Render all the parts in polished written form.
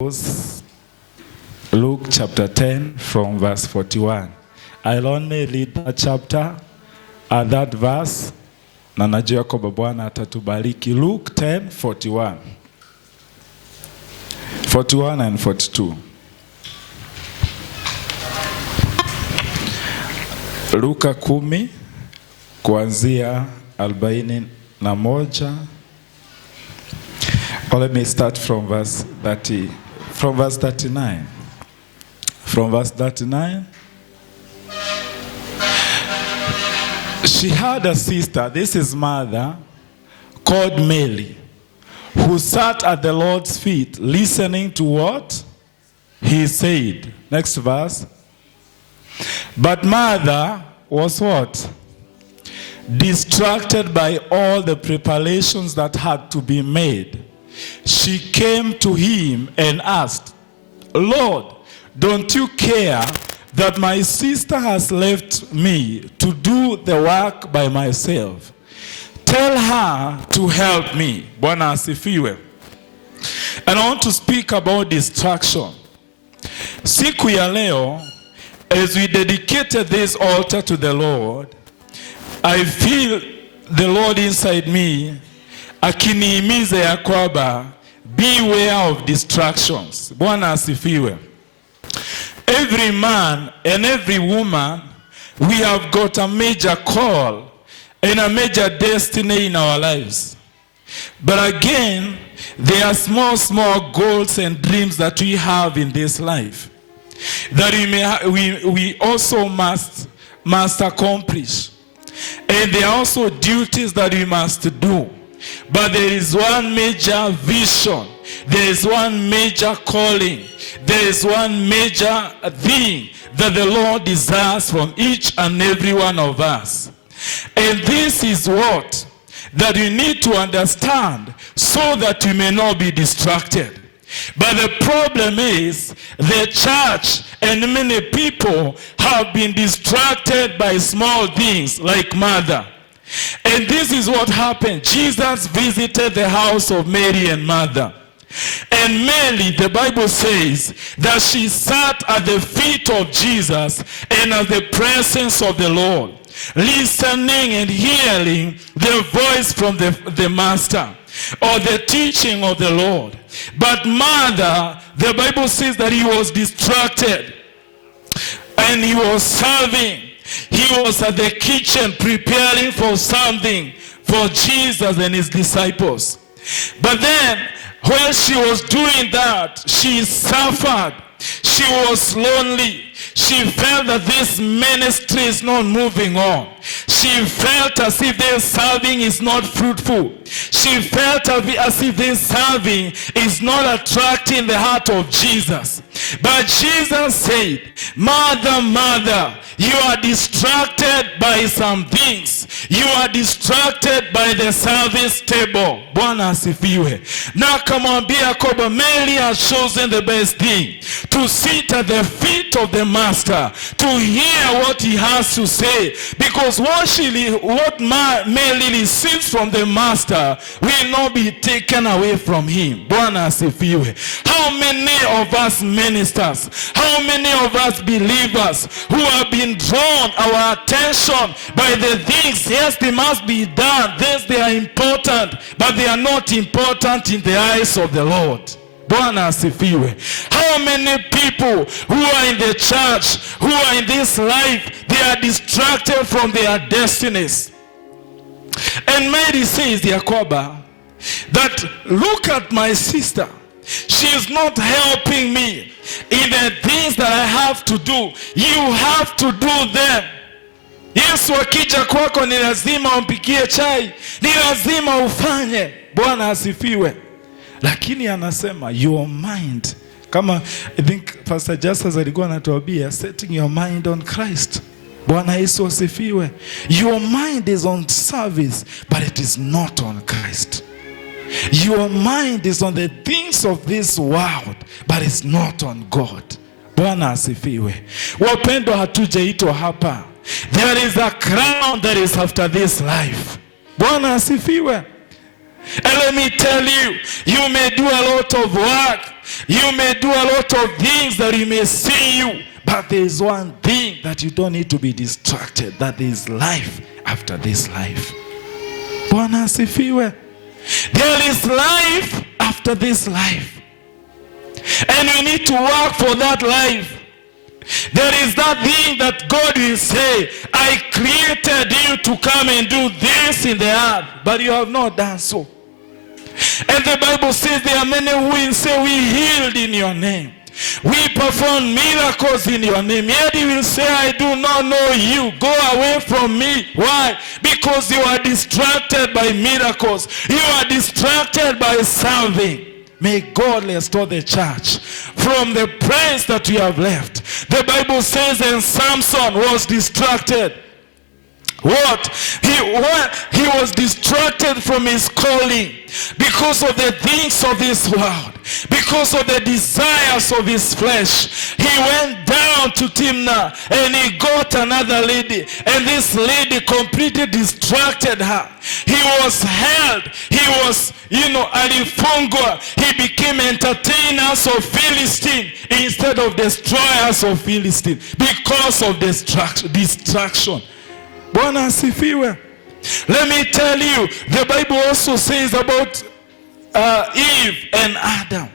Luke chapter 10 from verse 41. I'll only read that chapter and that verse. Na najua kwamba Bwana atatubariki. Luke 10, 41. 41 and 42. Luka 10 kuanzia 41. Or let me start from verse 39. From verse 39. She had a sister, this is mother, called Mary, who sat at the Lord's feet, listening to what he said. Next verse. But mother was what? Distracted by all the preparations that had to be made. She came to him and asked, Lord, don't you care that my sister has left me to do the work by myself? Tell her to help me. Bwana asifiwe. And I want to speak about distraction. Siku ya leo, as we dedicated this altar to the Lord, I feel the Lord inside me akinihimiza ya kwamba beware of distractions. Bwana asifiwe. Every man and every woman, we have got a major call and a major destiny in our lives. But again, there are small goals and dreams that we have in this life that we also must accomplish. And there are also duties that we must do. But there is one major vision. There is one major calling. There is one major thing that the Lord desires from each and every one of us. And this is what that we need to understand so that we may not be distracted. But the problem is the church and many people have been distracted by small things like mother. And this is what happened. Jesus visited the house of Mary and Martha. And Mary, the Bible says that she sat at the feet of Jesus and at the presence of the Lord, listening and hearing the voice from the Master or the teaching of the Lord. But Martha, the Bible says that he was distracted and he was serving. He was at the kitchen preparing for something for Jesus and his disciples. But then, when she was doing that, she suffered. She was lonely. She felt that this ministry is not moving on. She felt as if this serving is not fruitful. She felt as if this serving is not attracting the heart of Jesus. But Jesus said, Mother, Mother, you are distracted by some things. You are distracted by the service table. Bwana asifiwe. Na akamwambia kwamba Mary has chosen the best thing, to sit at the feet of the Master, to hear what he has to say. Because what Mary receives from the Master will not be taken away from him. Bwana asifiwe. How many of us ministers, how many of us believers who have been drawn our attention by the things, yes, they must be done, yes, they are important, but they are not important in the eyes of the Lord. Bwana asifiwe. How many people who are in the church, who are in this life, they are distracted from their destinies. And Mary says, Yakoba, that look at my sister. She is not helping me in the things that I have to do. You have to do them. Yesu akija kwako ni lazima umpikie chai, ni lazima ufanye. Bwana asifiwe. Lakini anasema your mind, kama I think Pastor Justice alikuwa anatuambia, setting your mind on Christ. Bwana Yesu asifiwe. Your mind is on service, but it is not on Christ. Your mind is on the things of this world, but it's not on God. Bwana asifiwe. Wapendwa, hatujaitwa hapa. There is a crown that is after this life. Bwana asifiwe. And let me tell you, you may do a lot of work. You may do a lot of things that you may see you. But there is one thing that you don't need to be distracted. That there is life after this life. Bwana asifiwe. There is life after this life. And we need to work for that life. There is that thing that God will say, I created you to come and do this in the earth, but you have not done so. And the Bible says there are many who will say, we healed in your name. We perform miracles in your name. Yet he will say, I do not know you. Go away from me. Why? Because you are distracted by miracles. You are distracted by serving. May God restore the church from the place that we have left. The Bible says, and Samson was distracted. What? He was distracted from his calling because of the things of this world, because of the desires of his flesh. He went down to Timnah and he got another lady, and this lady completely distracted her. He was held. He was, alifungwa. He became entertainers of Philistine instead of destroyers of Philistine because of distraction. Bwana asifiwe. Let me tell you, the Bible also says about Eve and Adam.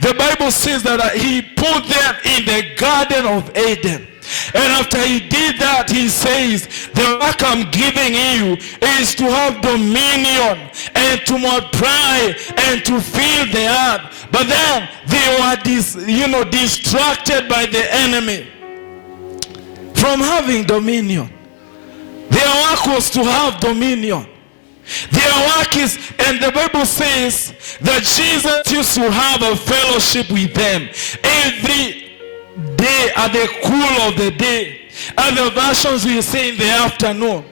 The Bible says that he put them in the Garden of Eden. And after he did that, he says, the work I'm giving you is to have dominion and to multiply and to fill the earth. But then they were distracted by the enemy from having dominion. Their work was to have dominion. Their work is, and the Bible says that Jesus used to have a fellowship with them every day at the cool of the day. Other versions will say in the afternoon.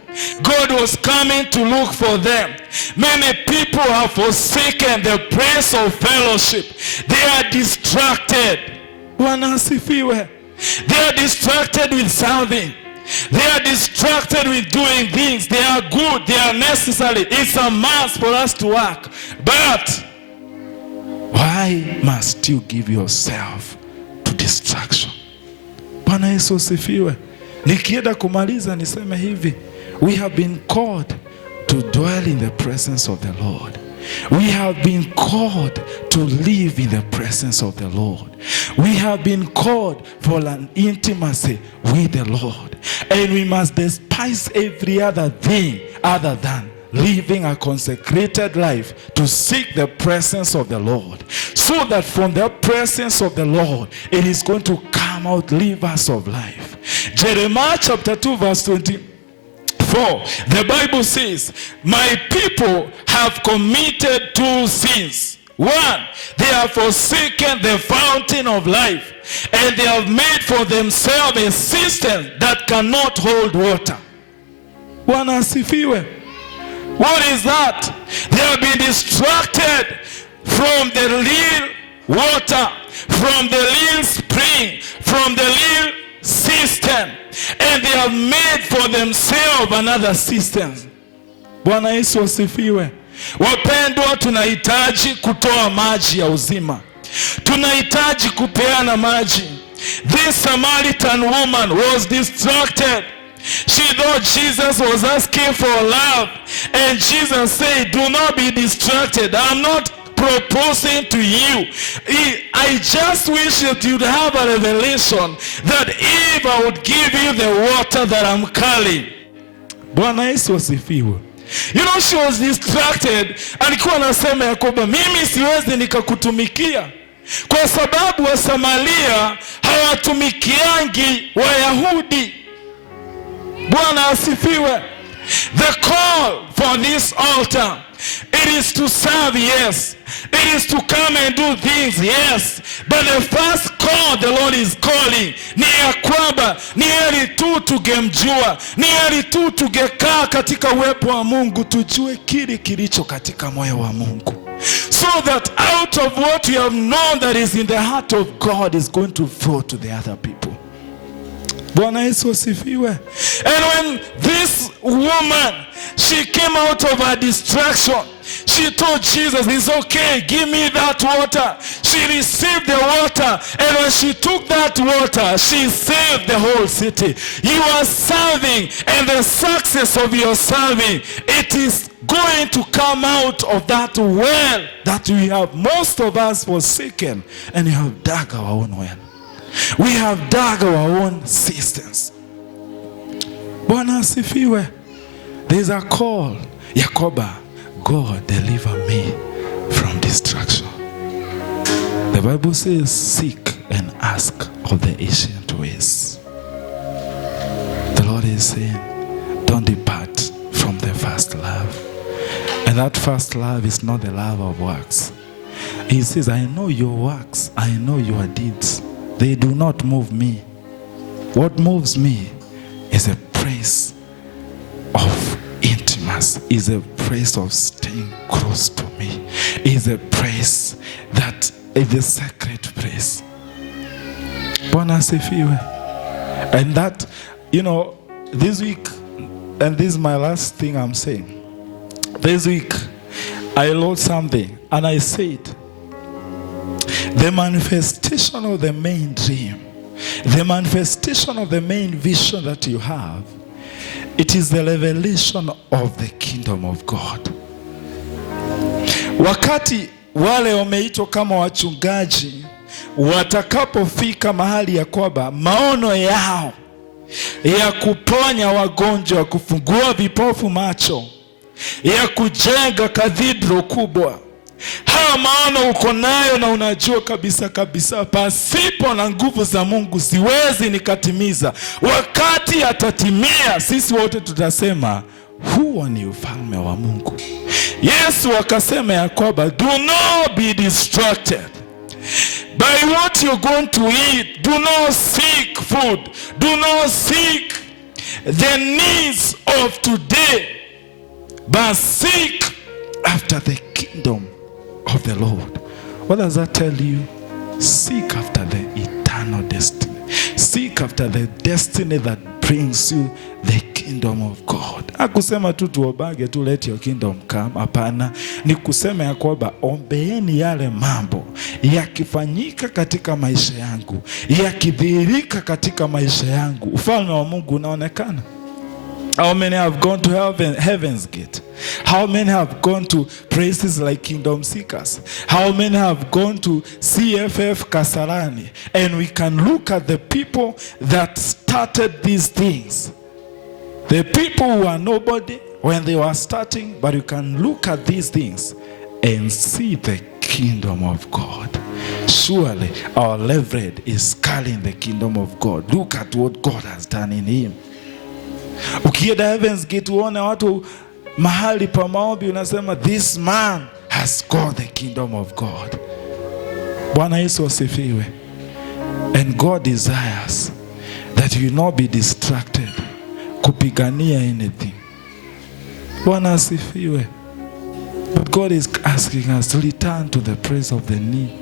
God was coming to look for them. Many people have forsaken the place of fellowship. They are distracted. Bwana asifiwe. They are distracted with serving. They are distracted with doing things. They are good. They are necessary. It's a must for us to work. But why must you give yourself to distraction? Bwana Yesu asifiwe. Nikienda kumaliza niseme hivi. We have been called to dwell in the presence of the Lord. We have been called to live in the presence of the Lord. We have been called for an intimacy with the Lord. And we must despise every other thing other than living a consecrated life to seek the presence of the Lord. So that from the presence of the Lord, it is going to come out rivers of life. Jeremiah chapter 2 verse 20. The Bible says, my people have committed two sins. One, they have forsaken the fountain of life, and they have made for themselves a cistern that cannot hold water. Bwana asifiwe. What is that? They have been distracted from the real water, from the real spring, from the real cistern. And they have made for themselves another system. Bwana Yesu asifiwe. Wapendwa, tunahitaji kutoa maji ya uzima. Tunahitaji kupeana maji. This Samaritan woman was distracted. She thought Jesus was asking for love. And Jesus said, do not be distracted. I'm not proposing to you. I just wish that you'd have a revelation that if I would give you the water that I'm calling. Bwana Yesu asifiwe. She was distracted. Alikuwa anasema ya kwamba mimi siwezi nikakutumikia kwa sababu wa Samaria hawatumikiangi Wayahudi. Bwana asifiwe. The call for this altar, it is to serve, yes. It is to come and do things, yes. But the first call the Lord is calling ni ya kwamba ni heri tu tugemjua, ni heri tu tugekaa katika uwepo wa Mungu, tujue kile kilicho katika moyo wa Mungu. So that out of what we have known that is in the heart of God is going to flow to the other people. Bwana Yesu asifiwe. And when this woman, she came out of her distraction, she told Jesus, it's okay, give me that water. She received the water, and when she took that water, she saved the whole city. You are serving, and the success of your serving, it is going to come out of that well that we have, most of us, forsaken, and we have dug our own well. We have dug our own cisterns. Bwana asifiwe. There is a call. Yakoba, God deliver me from destruction. The Bible says, seek and ask of the ancient ways. The Lord is saying, don't depart from the first love. And that first love is not the love of works. He says, I know your works, I know your deeds. They do not move me. What moves me is a praise of intimacy, is a praise of staying close to me, is a praise that is a sacred praise. Bwana asifiwe. And that, this week, and this is my last thing I'm saying. This week, I wrote something, and I said, the manifestation of the main dream, the manifestation of the main vision that you have, it is the revelation of the kingdom of God. Wakati wale wameitwa kama wachungaji watakapofika mahali ya kwamba maono yao ya kuponya wagonjwa, kufungua vipofu macho, ya kujenga cathedral kubwa, haya maono uko nayo na unajua kabisa pasipo na nguvu za Mungu siwezi nikatimiza. Wakati atatimia, sisi wote tutasema huo ni ufalme wa Mungu. Yesu akasema ya kwamba, do not be distracted by what you're going to eat. Do not seek food. Do not seek the needs of today, but seek after the kingdom of the Lord. What does that tell you? Seek after the eternal destiny. Seek after the destiny that brings you the kingdom of God. Hakusema tu tuobage tu let your kingdom come. Hapana, ni kusema ya kwamba ombeeni yale mambo yakifanyika katika maisha yangu, yakidhihirika katika maisha yangu, ufalme wa Mungu unaonekana. How many have gone to heaven's gate? How many have gone to places like Kingdom Seekers? How many have gone to Cff Kasarani? And we can look at the people that started these things. The people who are nobody when they were starting, but you can look at these things and see the kingdom of God. Surely our Reverend is carrying the kingdom of God. Look at what God has done in him. Ukienda heaven's gate uone watu mahali pa maombi unasema this man has got the kingdom of God. Bwana Yesu asifiwe. And God desires that you not be distracted kupigania anything. Bwana asifiwe. But God is asking us to return to the praise of the knee.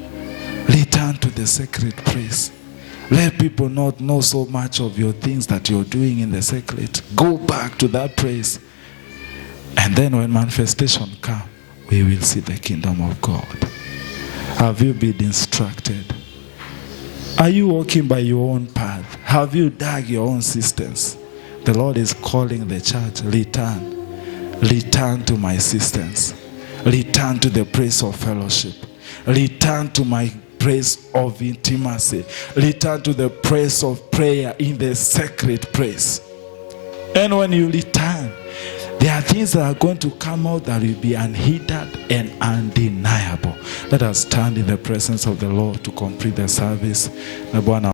Return to the sacred praise. Let people not know so much of your things that you're doing in the secret. Go back to that praise. And then when manifestation comes, we will see the kingdom of God. Have you been instructed? Are you walking by your own path? Have you dug your own cisterns? The Lord is calling the church, return. Return to my cisterns. Return to the place of fellowship. Return to my place of intimacy. Return to the place of prayer in the sacred place. And when you return, there are things that are going to come out that will be unhindered and undeniable. Let us stand in the presence of the Lord to complete the service.